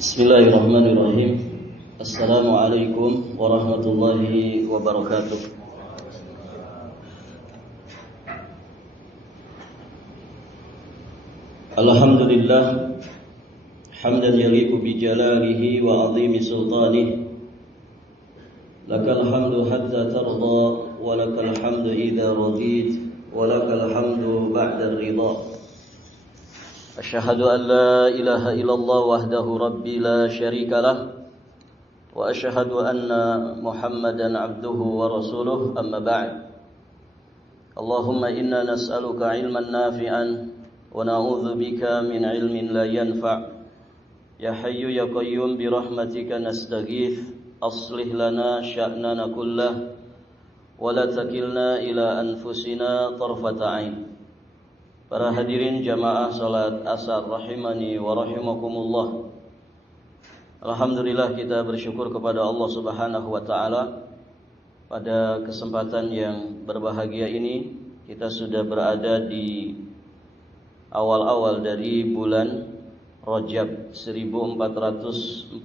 Bismillahirrahmanirrahim. Assalamualaikum warahmatullahi wabarakatuh. Alhamdulillah hamdan yaliqu bi jalalihi wa 'azimi sultanihi. Lakal hamdu hatta tarda wa lakal hamdu idza radit wa lakal hamdu ba'da ridha. Asyhadu an la ilaha illallah wahdahu rabbi la syarika lah wa asyhadu anna Muhammadan abduhu wa rasuluh amma ba'd. Allahumma inna nas'aluka ilman nafi'an wa na'udzu bika min ilmin la yanfa'. Ya hayyu ya qayyum bi rahmatika nastaghith aslih lana sya'nana kullah wa la takilna ila anfusina tarfata 'ain. Para hadirin jamaah salat asar rahimani wa rahimakumullah. Alhamdulillah kita bersyukur kepada Allah Subhanahu wa taala. Pada kesempatan yang berbahagia ini kita sudah berada di awal-awal dari bulan Rajab 1447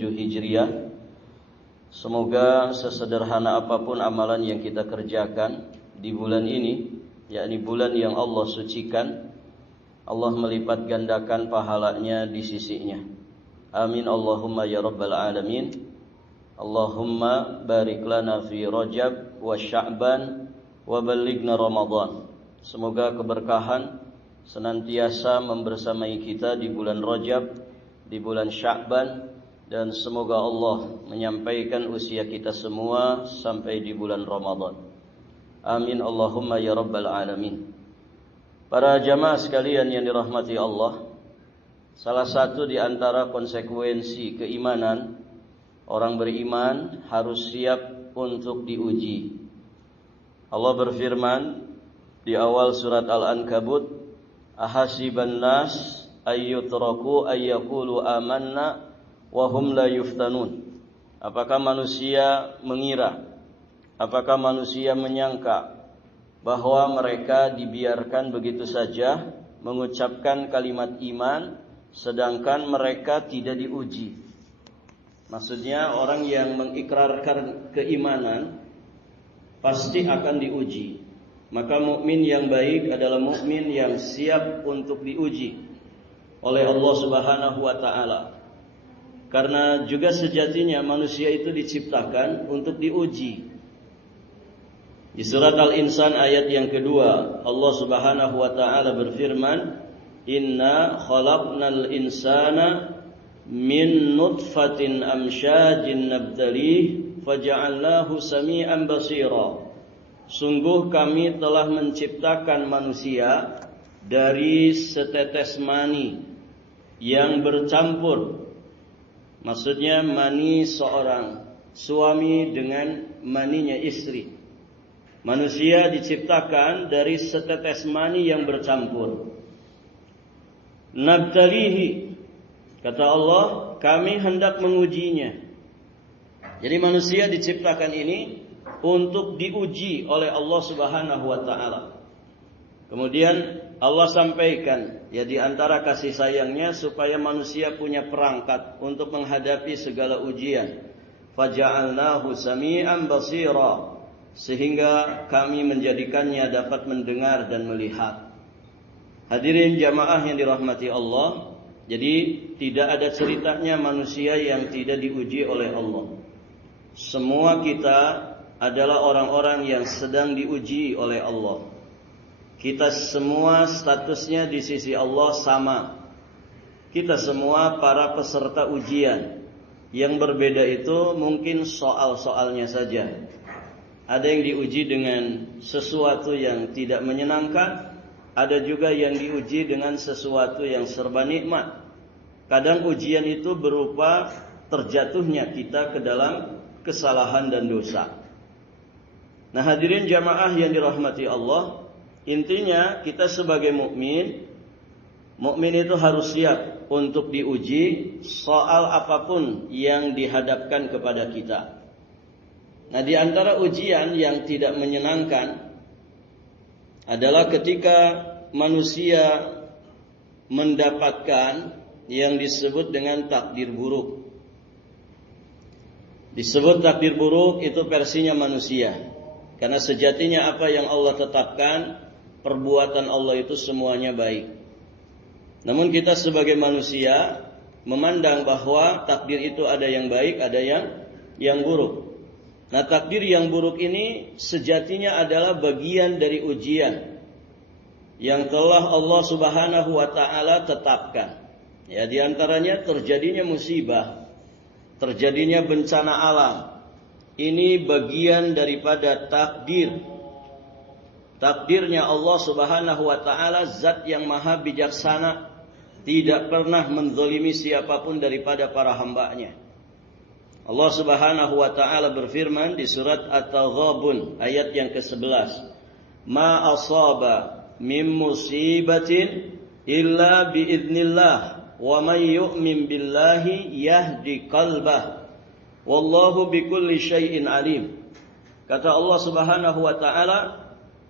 Hijriah. Semoga sesederhana apapun amalan yang kita kerjakan di bulan ini, yakni bulan yang Allah sucikan, Allah melipat gandakan pahalanya di sisinya. Amin Allahumma ya rabbal alamin. Allahumma barik lana fi Rajab wa Sya'ban wa ballighna Ramadan. Semoga keberkahan senantiasa membersamai kita di bulan Rajab, di bulan Sya'ban, dan semoga Allah menyampaikan usia kita semua sampai di bulan Ramadan. Amin Allahumma ya rabbal alamin. Para jamaah sekalian yang dirahmati Allah, salah satu di antara konsekuensi keimanan, orang beriman harus siap untuk diuji. Allah berfirman di awal surat Al-Ankabut, ahasiban nas ayyutraku ayyaqulu amanna wa hum la yuftanun. Apakah manusia mengira, apakah manusia menyangka bahwa mereka dibiarkan begitu saja mengucapkan kalimat iman sedangkan mereka tidak diuji? Maksudnya orang yang mengikrarkan keimanan pasti akan diuji. Maka mukmin yang baik adalah mukmin yang siap untuk diuji oleh Allah Subhanahu wa taala. Karena juga sejatinya manusia itu diciptakan untuk diuji. Di surat Al-Insan ayat yang kedua, Allah Subhanahu wa taala berfirman, "Inna khalaqnal insana min nutfatin amsyajin nabtalih faja'alnahu sami'an basira." Sungguh kami telah menciptakan manusia dari setetes mani yang bercampur. Maksudnya mani seorang suami dengan maninya istri. Manusia diciptakan dari setetes mani yang bercampur. Nabtalihi, kata Allah, kami hendak mengujinya. Jadi manusia diciptakan ini untuk diuji oleh Allah Subhanahu wa taala. Kemudian Allah sampaikan, ya di antara kasih sayangnya supaya manusia punya perangkat untuk menghadapi segala ujian. Faja'alnahu sami'an basira, sehingga kami menjadikannya dapat mendengar dan melihat. Hadirin jamaah yang dirahmati Allah, jadi tidak ada ceritanya manusia yang tidak diuji oleh Allah. Semua kita adalah orang-orang yang sedang diuji oleh Allah. Kita semua statusnya di sisi Allah sama. Kita semua para peserta ujian. Yang berbeda itu mungkin soal-soalnya saja. Ada yang diuji dengan sesuatu yang tidak menyenangkan, ada juga yang diuji dengan sesuatu yang serba nikmat. Kadang ujian itu berupa terjatuhnya kita ke dalam kesalahan dan dosa. Nah, hadirin jamaah yang dirahmati Allah, intinya kita sebagai mukmin itu harus siap untuk diuji soal apapun yang dihadapkan kepada kita. Nah, di antara ujian yang tidak menyenangkan adalah ketika manusia mendapatkan yang disebut dengan takdir buruk. Disebut takdir buruk itu versinya manusia. Karena sejatinya apa yang Allah tetapkan, perbuatan Allah itu semuanya baik. Namun kita sebagai manusia memandang bahwa takdir itu ada yang baik, ada yang buruk. Nah, takdir yang buruk ini sejatinya adalah bagian dari ujian yang telah Allah Subhanahu wa taala tetapkan. Ya, di antaranya terjadinya musibah, terjadinya bencana alam. Ini bagian daripada takdir. Takdirnya Allah Subhanahu wa taala zat yang maha bijaksana, tidak pernah menzalimi siapapun daripada para hambanya. Allah Subhanahu wa taala berfirman di surat At-Taghabun ayat yang ke-11, "Ma asaba min musibatin illa biidznillah wa may yu'min billahi yahdi qalbah wallahu bikulli syai'in alim." Kata Allah Subhanahu wa taala,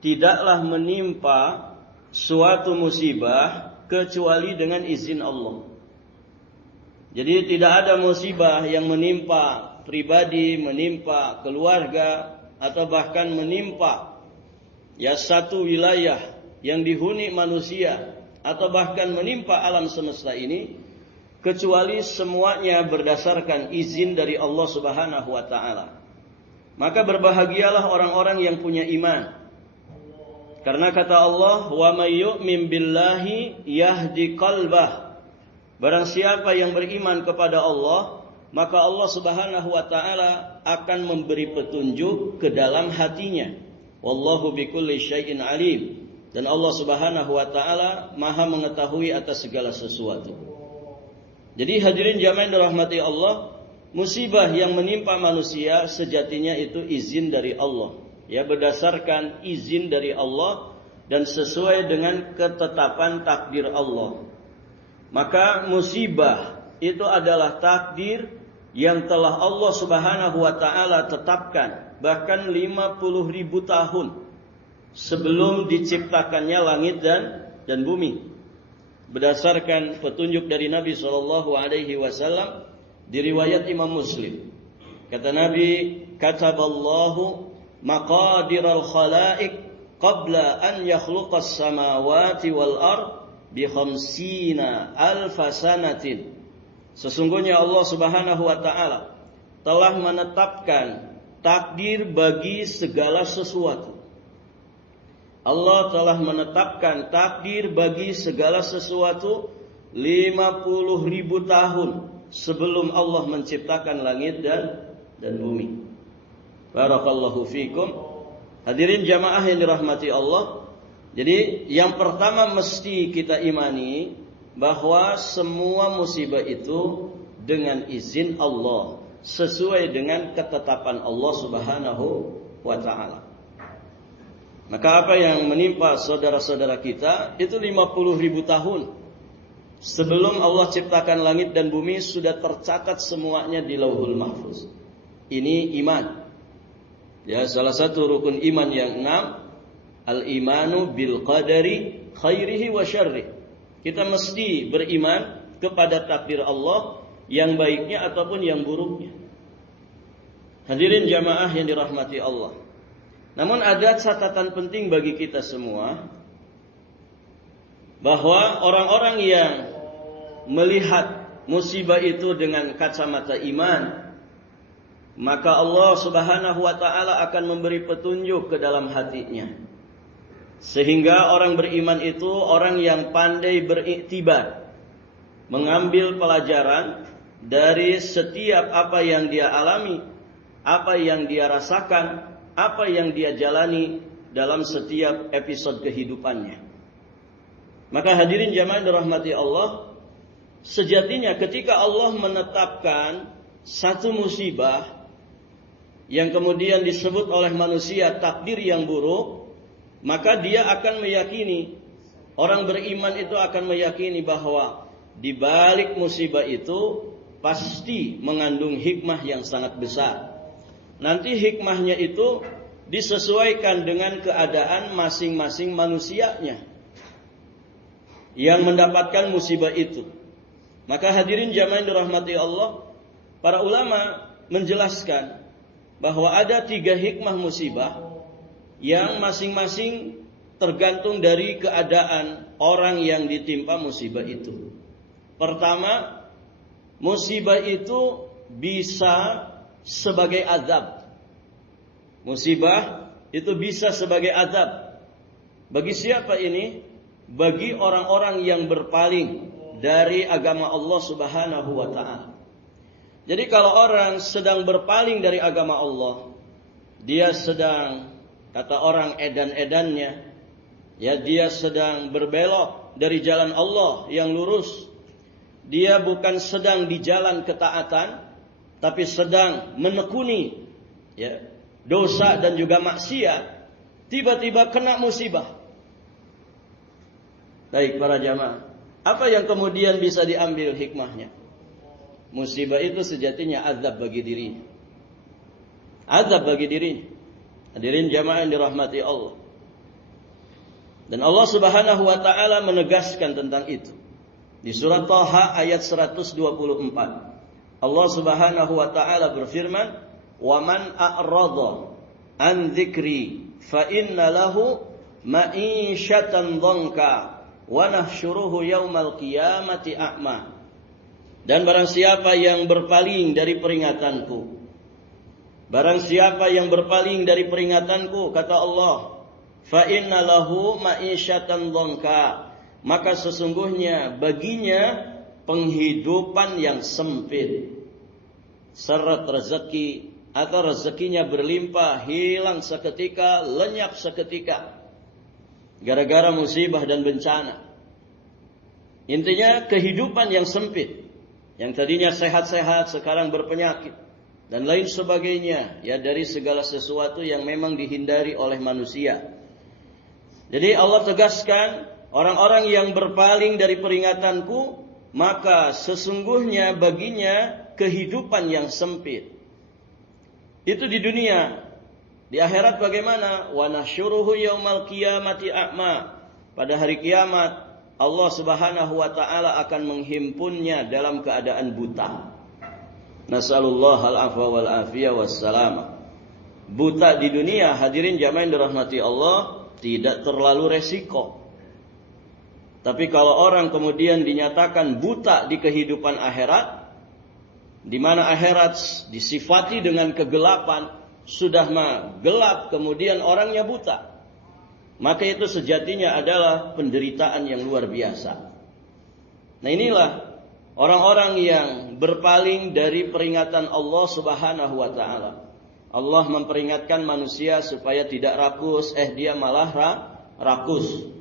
tidaklah menimpa suatu musibah kecuali dengan izin Allah. Jadi tidak ada musibah yang menimpa pribadi, menimpa keluarga, atau bahkan menimpa satu wilayah yang dihuni manusia, atau bahkan menimpa alam semesta ini, kecuali semuanya berdasarkan izin dari Allah Subhanahu wa taala. Maka berbahagialah orang-orang yang punya iman. Karena kata Allah, "Wa may yu'min billahi yahdi qalbah." Barang siapa yang beriman kepada Allah, maka Allah Subhanahu wa taala akan memberi petunjuk ke dalam hatinya. Wallahu bikulli syai'in alim. Dan Allah Subhanahu wa taala maha mengetahui atas segala sesuatu. Jadi hadirin jamaah yang dirahmati Allah, musibah yang menimpa manusia sejatinya itu izin dari Allah. Ya, berdasarkan izin dari Allah dan sesuai dengan ketetapan takdir Allah. Maka musibah itu adalah takdir yang telah Allah Subhanahu wa taala tetapkan bahkan 50.000 tahun sebelum diciptakannya langit dan bumi. Berdasarkan petunjuk dari Nabi sallallahu alaihi wasallam di riwayat Imam Muslim. Kata Nabi, "Kataballahu maqadiral khalaiq qabla an yakhluqas samawati wal ard bi khamsina alfa sanatin." Sesungguhnya Allah Subhanahu wa taala telah menetapkan takdir bagi segala sesuatu. Allah telah menetapkan takdir bagi segala sesuatu 50.000 tahun sebelum Allah menciptakan langit dan bumi. Barakallahu fikum. Hadirin jamaah yang dirahmati Allah. Jadi yang pertama mesti kita imani bahwa semua musibah itu dengan izin Allah, sesuai dengan ketetapan Allah Subhanahu wa taala. Maka apa yang menimpa saudara-saudara kita itu 50.000 tahun sebelum Allah ciptakan langit dan bumi sudah tercatat semuanya di Lauhul Mahfuz. Ini iman. Ya, salah satu rukun iman yang 6, al-imanu bil qadari khairihi wa syarrih. Kita mesti beriman kepada takdir Allah yang baiknya ataupun yang buruknya. Hadirin jamaah yang dirahmati Allah. Namun ada catatan penting bagi kita semua, bahwa orang-orang yang melihat musibah itu dengan kacamata iman, maka Allah Subhanahu wa taala akan memberi petunjuk ke dalam hatinya. Sehingga orang beriman itu orang yang pandai beriktibar, mengambil pelajaran dari setiap apa yang dia alami, apa yang dia rasakan, apa yang dia jalani dalam setiap episode kehidupannya. Maka hadirin jamaah dirahmati Allah, sejatinya ketika Allah menetapkan satu musibah yang kemudian disebut oleh manusia takdir yang buruk, maka dia akan meyakini, orang beriman itu akan meyakini bahwa di balik musibah itu pasti mengandung hikmah yang sangat besar. Nanti hikmahnya itu disesuaikan dengan keadaan masing-masing manusianya yang mendapatkan musibah itu. Maka hadirin jamaah yang dirahmati Allah, para ulama menjelaskan bahwa ada 3 hikmah musibah yang masing-masing tergantung dari keadaan orang yang ditimpa musibah itu. Pertama, musibah itu bisa sebagai azab. Musibah itu bisa sebagai azab. Bagi siapa ini? Bagi orang-orang yang berpaling dari agama Allah Subhanahu wa ta'ala. Jadi kalau orang sedang berpaling dari agama Allah, dia sedang, kata orang, edan-edannya, ya, dia sedang berbelok dari jalan Allah yang lurus. Dia bukan sedang di jalan ketaatan, tapi sedang menekuni, ya, dosa dan juga maksiat. Tiba-tiba kena musibah. Baik para jamaah, apa yang kemudian bisa diambil hikmahnya? Musibah itu sejatinya azab bagi dirinya. Azab bagi dirinya. Hadirin jamaah yang dirahmati Allah. Dan Allah Subhanahu wa ta'ala menegaskan tentang itu. Di surat Thaha ayat 124. Allah Subhanahu wa ta'ala berfirman, "Wa man a'rada an dzikri fa inna lahu ma'isyatan dhanka wa nahsyuruhu yaumal qiyamati a'ma." Dan barang siapa yang berpaling dari peringatanku, barang siapa yang berpaling dari peringatanku, kata Allah, fa inna lahu ma'isyatan dhanka, maka sesungguhnya baginya penghidupan yang sempit. Seret rezeki atau rezekinya berlimpah, hilang seketika, lenyap seketika, gara-gara musibah dan bencana. Intinya kehidupan yang sempit, yang tadinya sehat-sehat sekarang berpenyakit dan lain sebagainya, ya, dari segala sesuatu yang memang dihindari oleh manusia. Jadi Allah tegaskan, orang-orang yang berpaling dari peringatanku, maka sesungguhnya baginya kehidupan yang sempit. Itu di dunia. Di akhirat bagaimana? Wa nasyuruhu yaumal qiyamati a'ma. Pada hari kiamat Allah Subhanahu wa ta'ala akan menghimpunnya dalam keadaan buta. Nasallallahu al-afwa wal afiyah wassalam. Buta di dunia, hadirin jamaah yang dirahmati Allah, tidak terlalu resiko. Tapi kalau orang kemudian dinyatakan buta di kehidupan akhirat, di mana akhirat disifati dengan kegelapan, sudah gelap kemudian orangnya buta, maka itu sejatinya adalah penderitaan yang luar biasa. Nah, inilah orang-orang yang berpaling dari peringatan Allah Subhanahu wa ta'ala. Allah memperingatkan manusia supaya tidak rakus, dia malah rakus.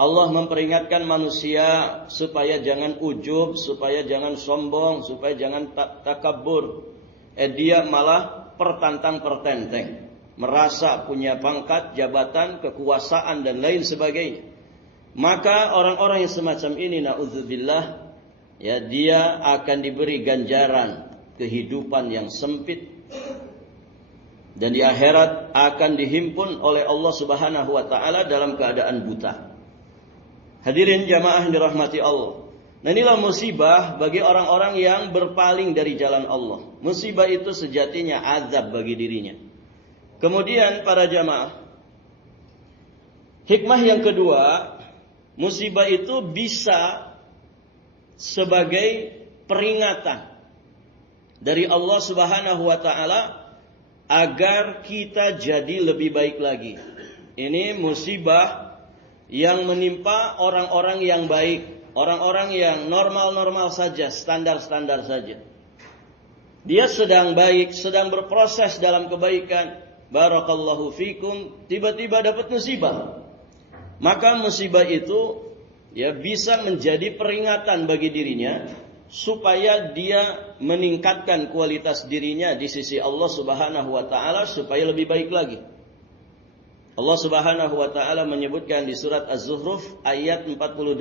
Allah memperingatkan manusia supaya jangan ujub, supaya jangan sombong, supaya jangan takabur. Dia malah pertantang-pertenteng, merasa punya pangkat, jabatan, kekuasaan dan lain sebagainya. Maka orang-orang yang semacam ini, na'udzubillah, ya, dia akan diberi ganjaran kehidupan yang sempit, dan di akhirat akan dihimpun oleh Allah Subhanahu wa ta'ala dalam keadaan buta. Hadirin jamaah yang dirahmati Allah. Nah, inilah musibah bagi orang-orang yang berpaling dari jalan Allah. Musibah itu sejatinya azab bagi dirinya. Kemudian para jamaah, hikmah yang kedua, musibah itu bisa sebagai peringatan dari Allah Subhanahu wa ta'ala agar kita jadi lebih baik lagi. Ini musibah yang menimpa orang-orang yang baik, orang-orang yang normal-normal saja, standar-standar saja. Dia sedang baik, sedang berproses dalam kebaikan, barakallahu fikum, tiba-tiba dapat musibah. Maka musibah itu, ya, bisa menjadi peringatan bagi dirinya supaya dia meningkatkan kualitas dirinya di sisi Allah Subhanahu wa ta'ala supaya lebih baik lagi. Allah Subhanahu wa ta'ala menyebutkan di surat Az-Zukhruf ayat 48.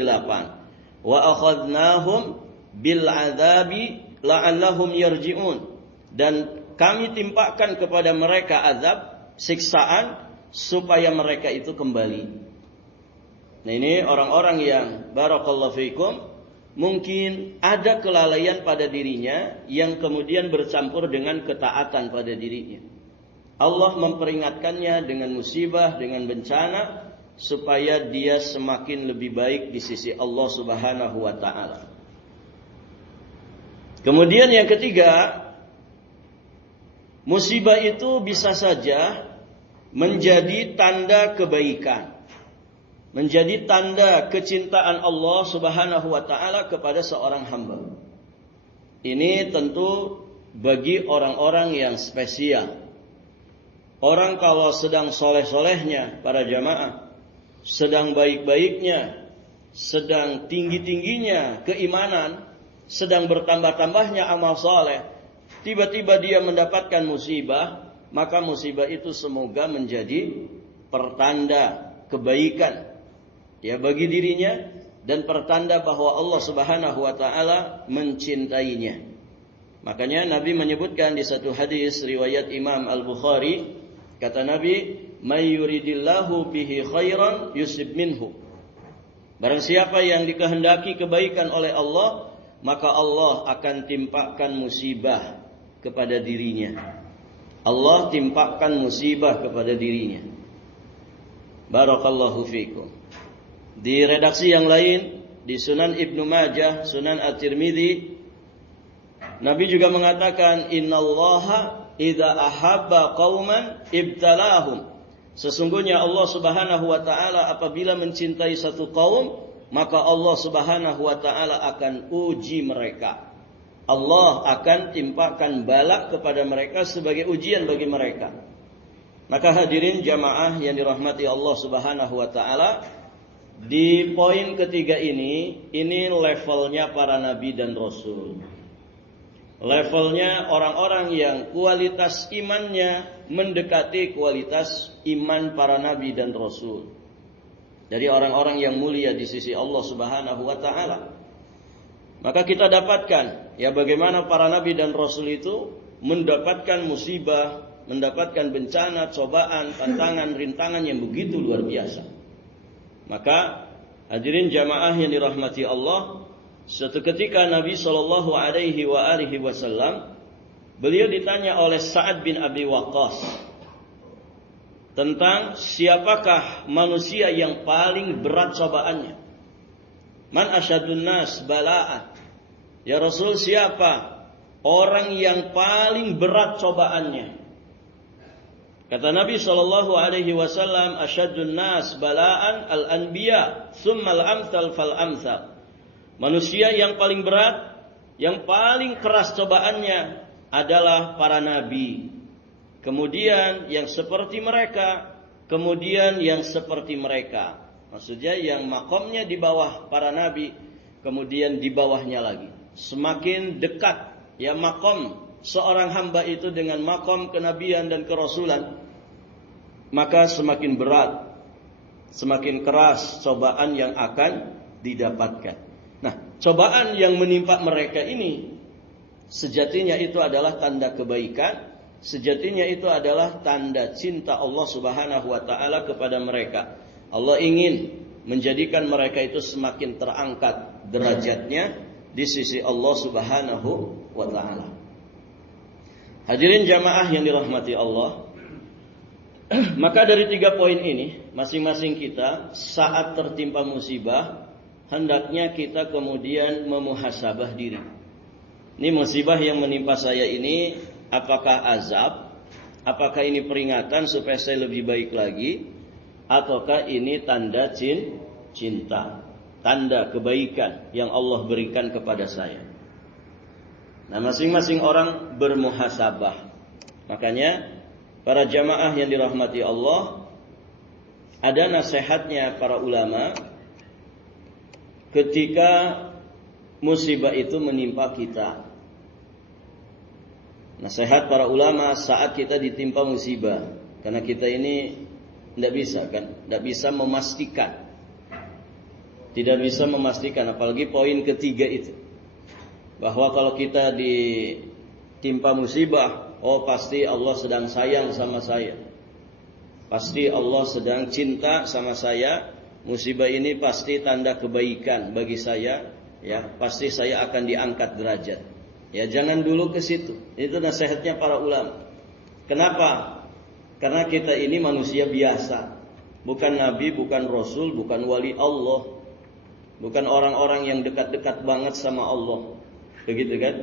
Wa akhadnahum bil adzabi la'allahum yarji'un. Dan kami timpakan kepada mereka azab, siksaan, supaya mereka itu kembali. Nah, ini orang-orang yang barakallahu fikum mungkin ada kelalaian pada dirinya yang kemudian bercampur dengan ketaatan pada dirinya. Allah memperingatkannya dengan musibah, dengan bencana, supaya dia semakin lebih baik di sisi Allah Subhanahu wa ta'ala. Kemudian yang ketiga, musibah itu bisa saja menjadi tanda kebaikan, menjadi tanda kecintaan Allah Subhanahu wa ta'ala kepada seorang hamba. Ini tentu bagi orang-orang yang spesial. Orang kalau sedang soleh-solehnya para jamaah, sedang baik-baiknya, sedang tinggi-tingginya keimanan, sedang bertambah-tambahnya amal soleh, tiba-tiba dia mendapatkan musibah, maka musibah itu semoga menjadi pertanda kebaikan ya bagi dirinya, dan pertanda bahwa Allah Subhanahu wa ta'ala mencintainya. Makanya Nabi menyebutkan di satu hadis riwayat Imam Al-Bukhari, kata Nabi, "May yuridillahu bihi khairan yusib minhu." Barang siapa yang dikehendaki kebaikan oleh Allah, maka Allah akan timpakan musibah kepada dirinya. Allah timpakan musibah kepada dirinya. Barakallahu fikum. Di redaksi yang lain, di Sunan Ibnu Majah, Sunan At-Tirmidzi, Nabi juga mengatakan, "Innallaha idza ahabba qauman ibtalahum." Sesungguhnya Allah Subhanahu wa ta'ala apabila mencintai satu kaum, maka Allah Subhanahu wa ta'ala akan uji mereka. Allah akan timpakan balak kepada mereka sebagai ujian bagi mereka. Maka hadirin jamaah yang dirahmati Allah Subhanahu wa ta'ala, di poin ketiga ini levelnya para nabi dan rasul. Levelnya orang-orang yang kualitas imannya mendekati kualitas iman para nabi dan rasul. Dari orang-orang yang mulia di sisi Allah Subhanahu wa ta'ala. Maka kita dapatkan ya bagaimana para nabi dan rasul itu mendapatkan musibah, mendapatkan bencana, cobaan, tantangan, rintangan yang begitu luar biasa. Maka hadirin jamaah yang dirahmati Allah, suatu ketika Nabi Shallallahu Alaihi Wasallam beliau ditanya oleh Sa'ad bin Abi Waqqas tentang siapakah manusia yang paling berat cobaannya. Man asyadun nas bala'an. Ya Rasul, siapa orang yang paling berat cobaannya? Kata Nabi Shallallahu Alaihi Wasallam, asyadun nas bala'an al-anbiya, thumma al-amthal fal-amthal. Manusia yang paling berat, yang paling keras cobaannya adalah para nabi. Kemudian yang seperti mereka, kemudian yang seperti mereka. Maksudnya yang makomnya di bawah para nabi, kemudian di bawahnya lagi. Semakin dekat ya makom seorang hamba itu dengan makom kenabian dan kerasulan, maka semakin berat, semakin keras cobaan yang akan didapatkan. Nah, cobaan yang menimpa mereka ini sejatinya itu adalah tanda kebaikan, sejatinya itu adalah tanda cinta Allah Subhanahu wa ta'ala kepada mereka. Allah ingin menjadikan mereka itu semakin terangkat derajatnya di sisi Allah Subhanahu wa ta'ala. Hadirin jamaah yang dirahmati Allah, maka dari 3 poin ini, masing-masing kita saat tertimpa musibah, hendaknya kita kemudian memuhasabah diri. Ini musibah yang menimpa saya ini, apakah azab? Apakah ini peringatan supaya saya lebih baik lagi? Ataukah ini tanda cinta, tanda kebaikan yang Allah berikan kepada saya? Nah, masing-masing orang bermuhasabah. Makanya para jamaah yang dirahmati Allah, ada nasihatnya para ulama ketika musibah itu menimpa kita. Nasihat para ulama saat kita ditimpa musibah, karena kita ini tidak bisa kan, tidak bisa memastikan, tidak bisa memastikan, apalagi poin ketiga itu, bahwa kalau kita ditimpa musibah, oh pasti Allah sedang sayang sama saya, pasti Allah sedang cinta sama saya, musibah ini pasti tanda kebaikan bagi saya, ya pasti saya akan diangkat derajat. Ya jangan dulu ke situ. Itu nasihatnya para ulama. Kenapa? Karena kita ini manusia biasa. Bukan nabi, bukan rasul, bukan wali Allah. Bukan orang-orang yang dekat-dekat banget sama Allah. Begitu kan?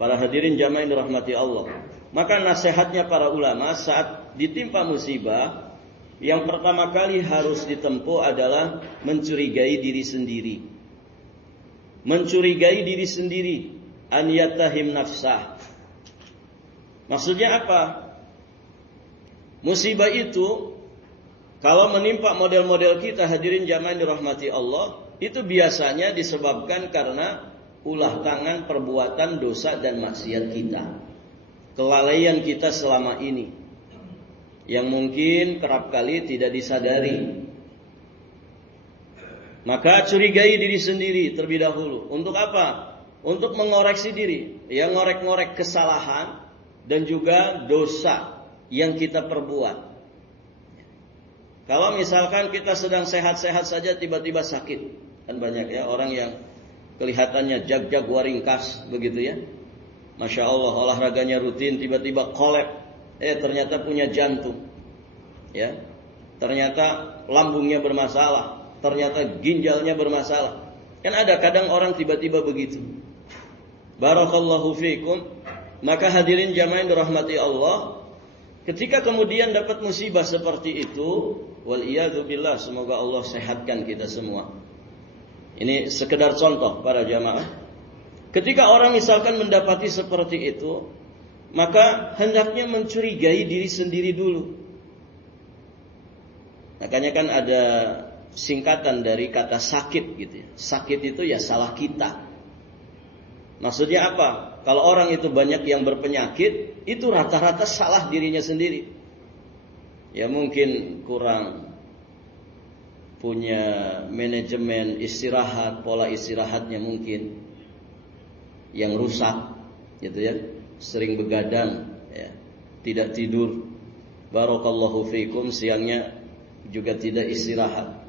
Para hadirin jamaah yang dirahmati Allah. Maka nasihatnya para ulama saat ditimpa musibah, yang pertama kali harus ditempuh adalah mencurigai diri sendiri. Mencurigai diri sendiri. An yatahim nafsah. Maksudnya apa? Musibah itu kalau menimpa model-model kita hadirin jamaah yang dirahmati Allah, itu biasanya disebabkan karena ulah tangan perbuatan dosa dan maksiat kita. Kelalaian kita selama ini yang mungkin kerap kali tidak disadari. Maka curigai diri sendiri terlebih dahulu. Untuk apa? Untuk mengoreksi diri, ya ngorek-ngorek kesalahan dan juga dosa yang kita perbuat. Kalau misalkan kita sedang sehat-sehat saja tiba-tiba sakit, kan banyak ya orang yang kelihatannya jag-jag waringkas begitu ya. Masya Allah olahraganya rutin tiba-tiba kolek, ternyata punya jantung, ya ternyata lambungnya bermasalah, ternyata ginjalnya bermasalah. Kan ada kadang orang tiba-tiba begitu. Barakallahu fiikum. Maka hadirin jamaah yang dirahmati Allah, ketika kemudian dapat musibah seperti itu, wal iyadzu billah, semoga Allah sehatkan kita semua. Ini sekedar contoh para jamaah. Ketika orang misalkan mendapati seperti itu, maka hendaknya mencurigai diri sendiri dulu. Makanya kan ada singkatan dari kata sakit gitu ya. Sakit itu ya salah kita. Maksudnya apa? Kalau orang itu banyak yang berpenyakit, itu rata-rata salah dirinya sendiri. Ya mungkin kurang punya manajemen istirahat, pola istirahatnya mungkin yang rusak, gitu ya. Sering begadang, ya. Tidak tidur. Barakallahu fiikum, siangnya juga tidak istirahat.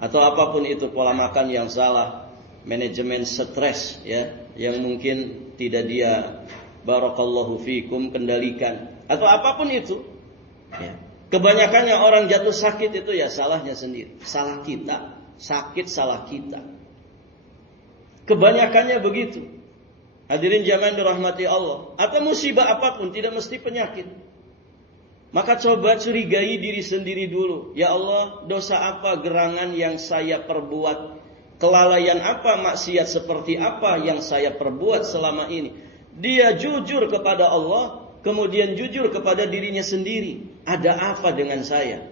Atau apapun itu, pola makan yang salah, manajemen stres, ya, yang mungkin tidak dia barakallahu fiikum kendalikan, atau apapun itu, ya. Kebanyakannya orang jatuh sakit itu ya salahnya sendiri, salah kita, sakit salah kita. Kebanyakannya begitu. Hadirin jamaah dirahmati Allah. Atau musibah apapun, tidak mesti penyakit. Maka coba curigai diri sendiri dulu. Ya Allah, dosa apa gerangan yang saya perbuat? Kelalaian apa, maksiat seperti apa yang saya perbuat selama ini? Dia jujur kepada Allah, kemudian jujur kepada dirinya sendiri. Ada apa dengan saya?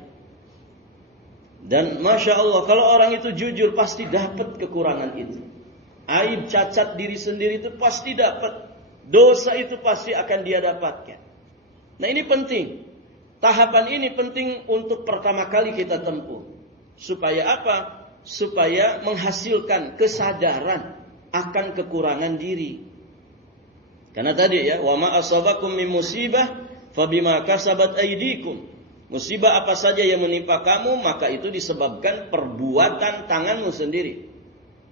Dan Masya Allah, kalau orang itu jujur pasti dapat kekurangan itu. Aib cacat diri sendiri itu pasti dapat. Dosa itu pasti akan dia dapatkan. Nah ini penting. Tahapan ini penting untuk pertama kali kita tempuh. Supaya apa? Supaya menghasilkan kesadaran akan kekurangan diri. Karena tadi ya, wa ma asabakum min musibah fabima kasabat aydikum. Musibah apa saja yang menimpa kamu, maka itu disebabkan perbuatan tanganmu sendiri.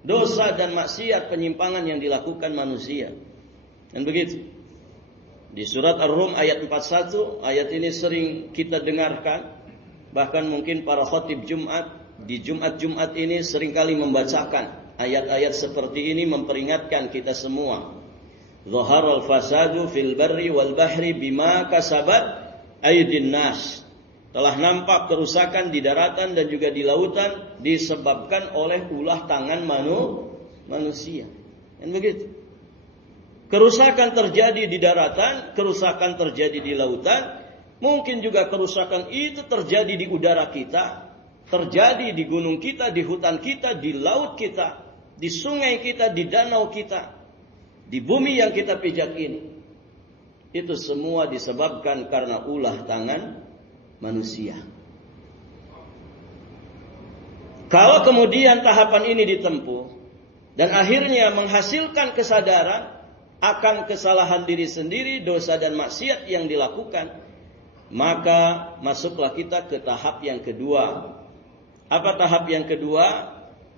Dosa dan maksiat, penyimpangan yang dilakukan manusia. Dan begitu. Di surat Ar-Rum ayat 41, ayat ini sering kita dengarkan. Bahkan mungkin para khatib Jumat, di Jumat-Jumat ini seringkali membacakan ayat-ayat seperti ini, memperingatkan kita semua. Zaharal fasadu fil barri wal bahri bima kasabat aydin nas. Telah nampak kerusakan di daratan dan juga di lautan disebabkan oleh ulah tangan manusia. Dan begitu. Kerusakan terjadi di daratan, kerusakan terjadi di lautan, mungkin juga kerusakan itu terjadi di udara kita, terjadi di gunung kita, di hutan kita, di laut kita, di sungai kita, di danau kita, di bumi yang kita pijak ini. Itu semua disebabkan karena ulah tangan manusia. Kalau kemudian tahapan ini ditempuh dan akhirnya menghasilkan kesadaran akan kesalahan diri sendiri, dosa dan maksiat yang dilakukan, maka masuklah kita ke tahap yang kedua. Apa tahap yang kedua?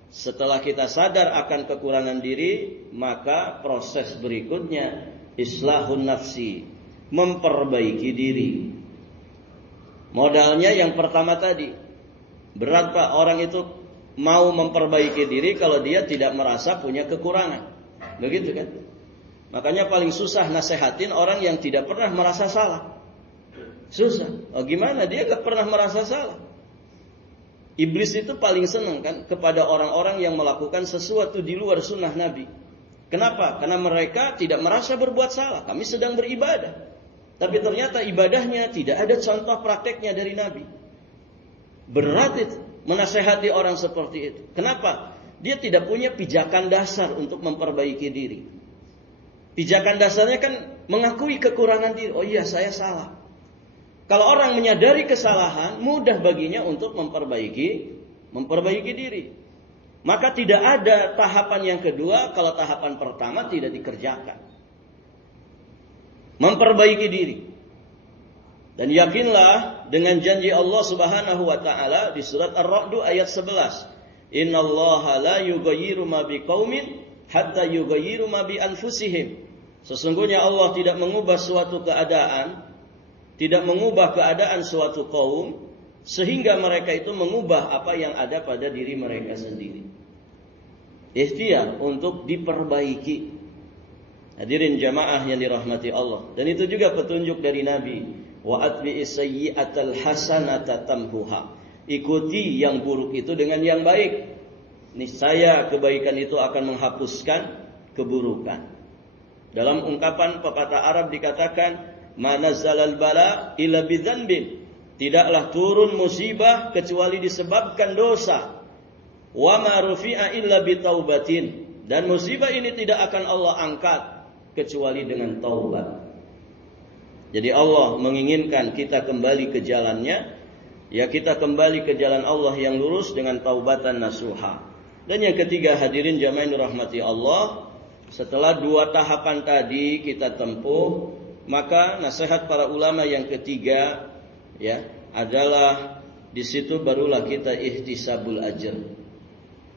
Setelah kita sadar akan kekurangan diri, maka proses berikutnya islahun nafsi, memperbaiki diri. Modalnya yang pertama tadi. Berat Pak orang itu mau memperbaiki diri kalau dia tidak merasa punya kekurangan. Begitu kan? Makanya paling susah nasehatin orang yang tidak pernah merasa salah. Susah. Oh gimana? Dia gak pernah merasa salah. Iblis itu paling senang kan kepada orang-orang yang melakukan sesuatu di luar sunnah Nabi. Kenapa? Karena mereka tidak merasa berbuat salah. Kami sedang beribadah. Tapi ternyata ibadahnya tidak ada contoh prakteknya dari Nabi. Berat itu menasehati orang seperti itu. Kenapa? Dia tidak punya pijakan dasar untuk memperbaiki diri. Pijakan dasarnya kan mengakui kekurangan diri. Oh iya saya salah. Kalau orang menyadari kesalahan, mudah baginya untuk memperbaiki diri. Maka tidak ada tahapan yang kedua kalau tahapan pertama tidak dikerjakan. Memperbaiki diri. Dan yakinlah dengan janji Allah Subhanahu wa taala di surat Ar-Ra'd ayat 11. Innallaha la yughayyiru ma biqaumin hatta yughayyiru ma bi anfusihim. Sesungguhnya Allah tidak mengubah suatu keadaan, tidak mengubah keadaan suatu kaum sehingga mereka itu mengubah apa yang ada pada diri mereka sendiri. Ikhtiar untuk diperbaiki. Hadirin jamaah yang dirahmati Allah. Dan itu juga petunjuk dari Nabi. Wa atbi'is sayyi'atal hasanata tamhuha. Ikuti yang buruk itu dengan yang baik. Niscaya kebaikan itu akan menghapuskan keburukan. Dalam ungkapan pepatah Arab dikatakan manazzalal bala illa bidzanbin. Tidaklah turun musibah kecuali disebabkan dosa. Wa ma rufi'a illa bitaubatin. Dan musibah ini tidak akan Allah angkat kecuali dengan taubat. Jadi Allah menginginkan kita kembali ke jalannya. Ya kita kembali ke jalan Allah yang lurus dengan taubatan nasuha. Dan yang ketiga hadirin jamaah yang dirahmati Allah. Setelah dua tahapan tadi kita tempuh, maka nasihat para ulama yang ketiga ya adalah di situ barulah kita ihtisabul ajr.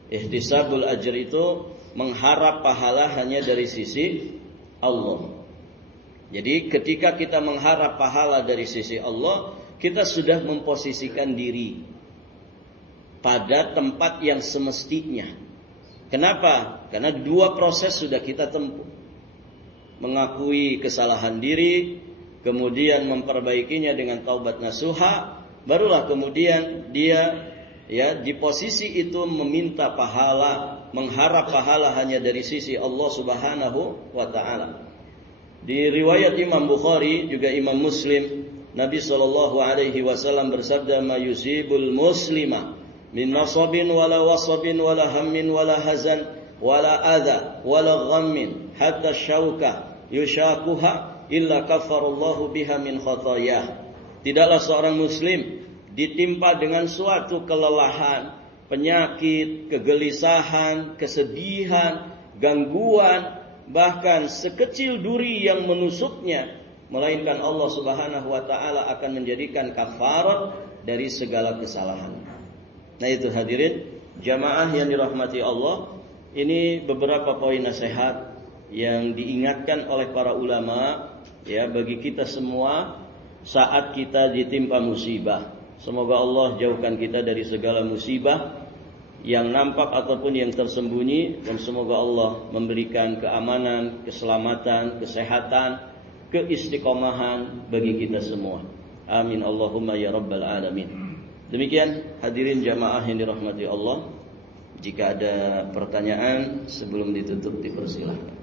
Ihtisabul ajr itu mengharap pahala hanya dari sisi Allah. Jadi ketika kita mengharap pahala dari sisi Allah, kita sudah memposisikan diri pada tempat yang semestinya. Kenapa? Karena dua proses sudah kita tempuh. Mengakui kesalahan diri, kemudian memperbaikinya dengan taubat nasuha, barulah kemudian dia ya di posisi itu meminta pahala, mengharap pahala hanya dari sisi Allah Subhanahu wa taala. Di riwayat Imam Bukhari juga Imam Muslim, Nabi sallallahu alaihi wasallam bersabda, "Ma yusibul muslima min nasabin wala wasabin wala hammin wala hazan wala adha wala ghammin hatta syauka yushakuha illa kafarallahu biha min khatayah." Tidaklah seorang muslim ditimpa dengan suatu kelelahan, penyakit, kegelisahan, kesedihan, gangguan, bahkan sekecil duri yang menusuknya, melainkan Allah Subhanahu wa taala akan menjadikan kafarat dari segala kesalahan. Nah itu hadirin jamaah yang dirahmati Allah, ini beberapa poin nasihat yang diingatkan oleh para ulama ya bagi kita semua saat kita ditimpa musibah. Semoga Allah jauhkan kita dari segala musibah yang nampak ataupun yang tersembunyi, dan semoga Allah memberikan keamanan, keselamatan, kesehatan, keistiqomahan bagi kita semua. Amin Allahumma ya rabbal alamin. Demikian hadirin jamaah yang dirahmati Allah. Jika ada pertanyaan sebelum ditutup dipersilahkan.